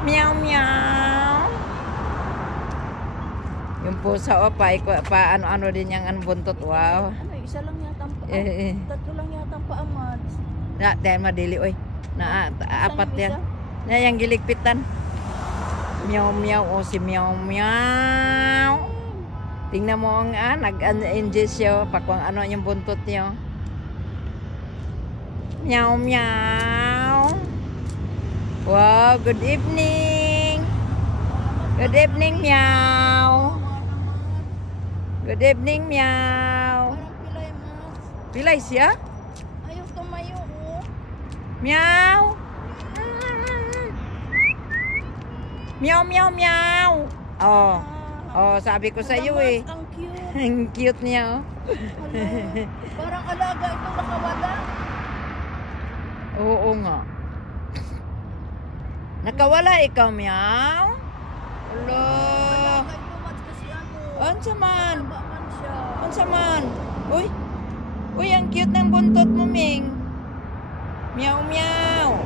Meow, meow. Yung pusa o ano din yung buntot. Wow. Ano, isa lang yata ang paa. Eh. Tatlo lang yata ang paa, Mads. Na, dahil madili oy. Na apat yung yan. isa? Na yung giligpitan. Meow, meow. O si meow, meow. Tingnan mo ang nag-enjoy siya. Pakwang ano yung buntot niyo. Meow, meow. Wow, good evening. Good evening, meow. Good evening, meow. Parang pilay, Mads. Pilay siya? Ayaw tumayo, oh. Meow. Meow, meow, meow. Oh. Oh, sabi ko sa iyo eh. Ang cute. Ang cute niya, oh. Hala, parang alaga ito nakawala. Oo nga. Nakawala ikaw, meow. Hello. Alaga ito, Mads, kasi ano. Ansa man? Taba man siya. Ansa man? Uy. Uy, ang cute ng buntot mo, Ming. Meow, meow.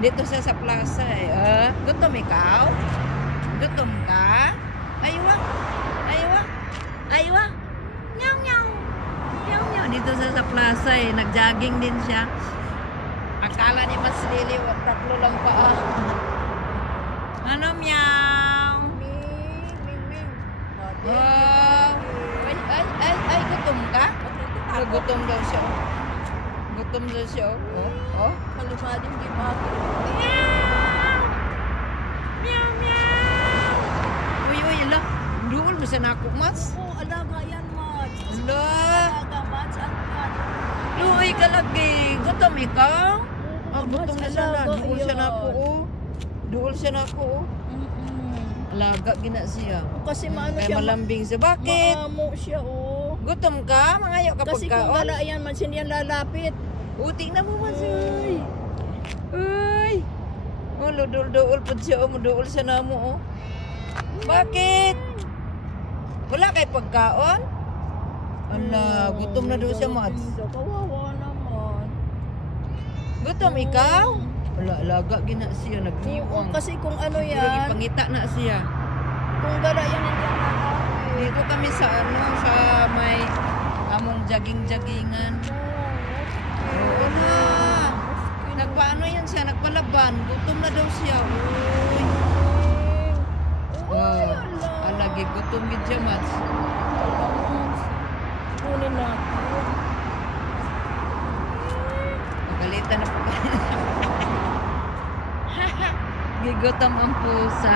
Dito siya sa plaza eh. Gutom ikaw? Gutom ka? Aywa. Aywa. Aywa. Meow, meow. Meow, meow. Dito siya sa plaza eh. Nag-jogging din siya. Akala ni Mas Lily, tatlo lang pa. Ano, meow? Ming. Oh. Ay, gutom ka? Gutom daw siya. Gutom daw siya. Oh. Kalusading di ba? Meow! Meow, meow! Uy, ala. Duol mo sa nako, Mats. Oo, alaga yan, Mads. Ala. Alaga, Mads. Ano yan? Luoy ka lagi. Gutom ikaw? Gutom na siya na. Alaga Duol siya yan. nako, oh. Duol siya nako, oh. Alaga gina siya. Kasi maano Kaya siya. malambing siya. Bakit? Maamo siya, oh. Gutom ka? Mangayo ka Kasi kung pagkaon? wala yan, Mads, hindi yan lalapit. Uting na mo, Mats. Uy. Oh, ludul-duol po siya. Muduol siya na mo, oh. Bakit? Wala kay pagkaon? Ala, gutom na daw siya, Mats. Kawawa naman. Gutom ikaw? Wala, alaga gina siya. Oo, Nagniwang. kasi kung ano Pero yan, ipangita na siya. kung gala yan, hindi yan lalapit. Dito kami sa sa may among jogging-joggingan. Oo na. Nagpaano yan siya? Nagpalaban. Gutom na daw siya. Uy. Oh, alagi gutom gid siya, Mats. Kunin natin. Pagalitan na po. Gigutom ang pusa.